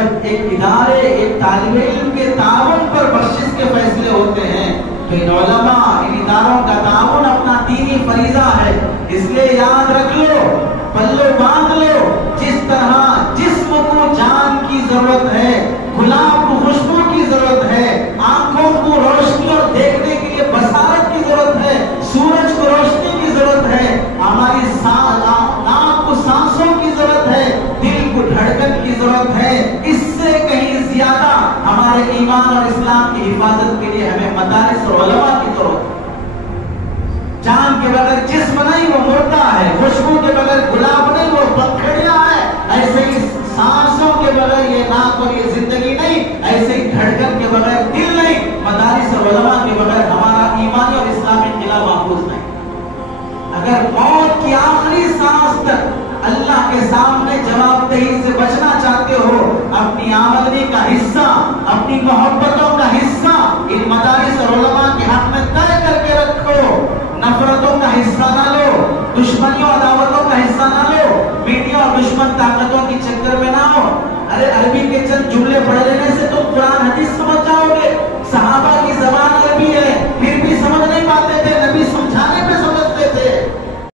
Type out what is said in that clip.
جب ایک ادارے ایک طالب علم کے تعاون پر بخشش کے فیصلے ہوتے ہیں تو ان علماء ان اداروں کا تعاون اپنا دینی فریضہ ہے. اس لیے یاد رکھ لو، پلو باندھ لو، جس طرح جسم کو جان کی ضرورت ہے، گلاب کو خوشبو کی ضرورت ہے، آنکھوں کو روشنی اور دیکھنے کے لیے بصارت کی ضرورت ہے، سورج کو روشنی کی ضرورت ہے، ہماری ناک کو سانسوں کی ضرورت ہے، دل کو دھڑکن کی ضرورت ہے، اس سے کہیں زیادہ ہمارے ایمان اور اسلام کی حفاظت کے لیے ہمیں مدارس اور علماء کی ضرورت ہے. جان کے بغیر جسم نہیں، وہ مردہ ہے. خوشبو کے بغیر گلاب نہیں، وہ پنکھڑیاں ہے. ایسے ہی سانسوں کے بغیر یہ ناک اور یہ زندگی نہیں، ایسے ہی دھڑکن کے بغیر دل نہیں، مدارس اور علماء کے بغیر ہمارا ایمانی اور اسلامی قلعہ محفوظ نہیں. اگر موت کی آخری سانس تک اللہ کے سامنے جواب دہی سے بچنا چاہتے ہو، اپنی آمد